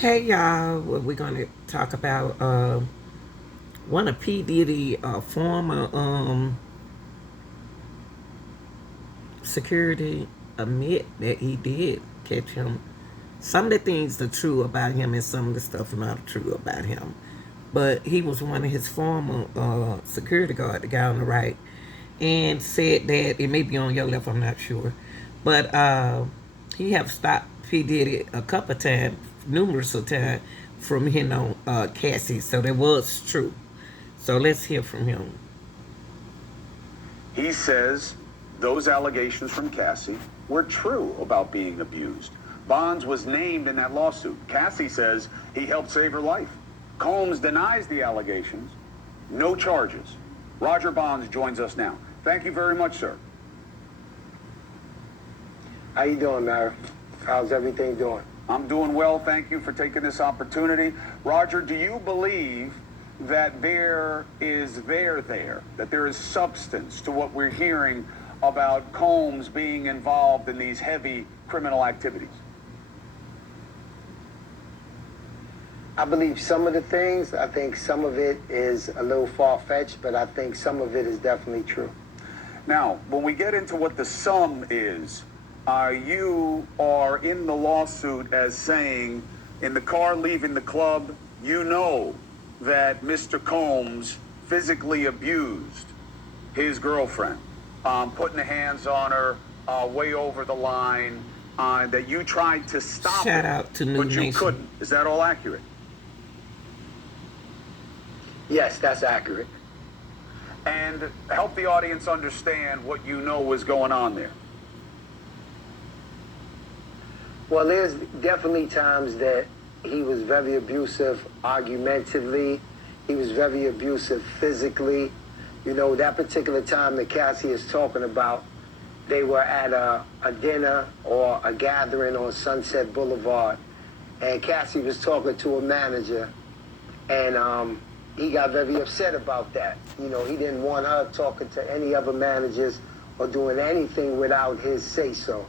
Hey y'all, what we're gonna talk about one of P Diddy former security admit that he did catch him. Some of the things are true about him, and some of the stuff not true about him. But he was one of his former security guard, the guy on the right, and said that it may be on your left. I'm not sure, but he have stopped P Diddy a couple of times, numerous of times, from hitting on Cassie. So that was true. So let's hear from him. He says those allegations from Cassie were true about being abused. Bonds was named in that lawsuit. Cassie says he helped save her life. Combs denies the allegations. No charges. Roger Bonds joins us now. Thank you very much, sir. How you doing, Mary? How's everything doing? I'm doing well. Thank you for taking this opportunity. Roger, do you believe that there is that there is substance to what we're hearing about Combs being involved in these heavy criminal activities? I believe some of the things. I think some of it is a little far-fetched, but I think some of it is definitely true. Now, when we get into what the sum is, you are in the lawsuit as saying, in the car leaving the club, you know that Mr. Combs physically abused his girlfriend, putting the hands on her way over the line, that you tried to stop Shout it, out to New but you Nation. couldn't. Is that all accurate? Yes, that's accurate. And help the audience understand what you know was going on there. Well, there's definitely times that he was very abusive argumentatively. He was very abusive physically. You know, that particular time that Cassie is talking about, they were at a dinner or a gathering on Sunset Boulevard, and Cassie was talking to a manager, and he got very upset about that. You know, he didn't want her talking to any other managers or doing anything without his say-so.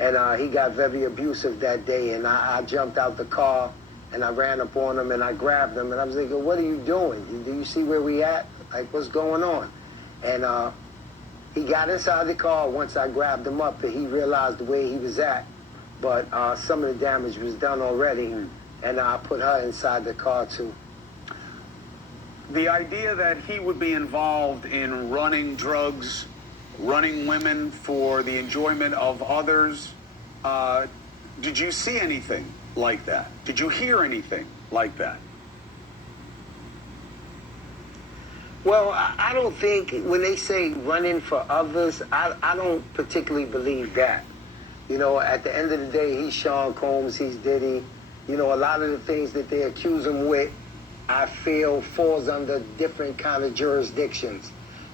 And he got very abusive that day, and I jumped out the car, and I ran up on him, and I grabbed him, and I was thinking, what are you doing? Do you see where we at? Like, what's going on? And he got inside the car once I grabbed him up, and he realized the way he was at. But some of the damage was done already, and I put her inside the car, too. The idea that he would be involved in running drugs, running women for the enjoyment of others, did you see anything like that? Did you hear anything like that? Well, I don't think when they say running for others, I don't particularly believe that. You know, at the end of the day, he's Sean Combs, he's Diddy. You know, a lot of the things that they accuse him with, I feel falls under different kind of jurisdictions.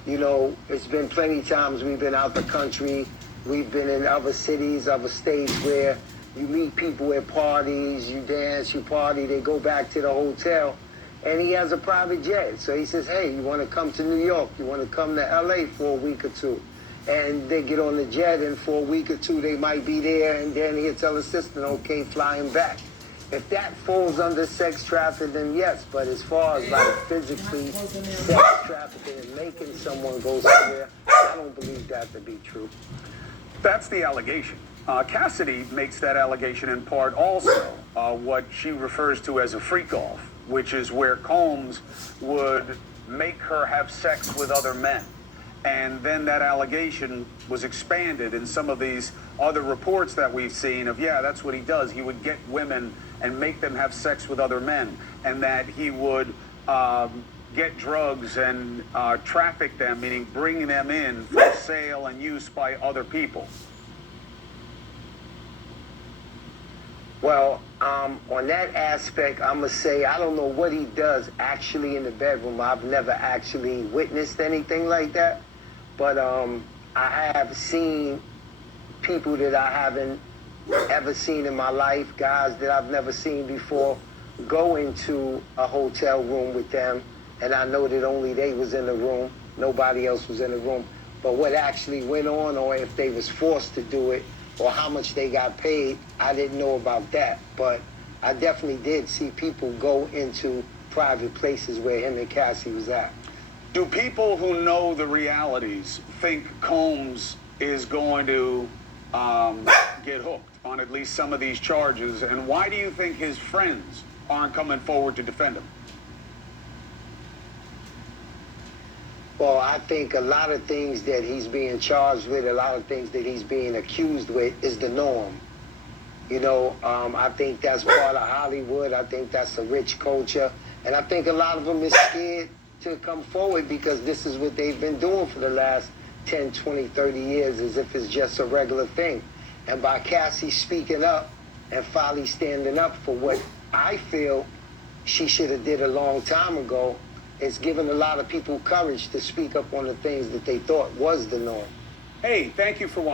You know, it's been plenty times we've been out the country, we've been in other cities, other states where you meet people at parties, you dance, you party, they go back to the hotel, and he has a private jet. So he says, hey, you want to come to New York? You want to come to LA for a week or two? And they get on the jet, and for a week or two they might be there, and then he'll tell the assistant, okay, flying back. If that falls under sex trafficking, then yes. But as far as like physically sex trafficking and making someone go somewhere, I don't believe that to be true. That's the allegation. Cassidy makes that allegation in part also what she refers to as a freak-off, which is where Combs would make her have sex with other men. And then that allegation was expanded in some of these other reports that we've seen of, yeah, that's what he does. He would get women and make them have sex with other men, and that he would get drugs and traffic them, meaning bring them in for sale and use by other people. Well, on that aspect, I'm going to say I don't know what he does actually in the bedroom. I've never actually witnessed anything like that. But I have seen people that I haven't ever seen in my life, guys that I've never seen before, go into a hotel room with them, and I know that only they was in the room, nobody else was in the room. But what actually went on, or if they was forced to do it, or how much they got paid, I didn't know about that. But I definitely did see people go into private places where him and Cassie was at. Do people who know the realities think Combs is going to get hooked on at least some of these charges? And why do you think his friends aren't coming forward to defend him? Well, I think a lot of things that he's being charged with, a lot of things that he's being accused with is the norm. You know, I think that's part of Hollywood. I think that's a rich culture. And I think a lot of them is scared to come forward because this is what they've been doing for the last 10, 20, 30 years as if it's just a regular thing. And by Cassie speaking up and finally standing up for what I feel she should have did a long time ago, it's given a lot of people courage to speak up on the things that they thought was the norm. Hey, thank you for watching.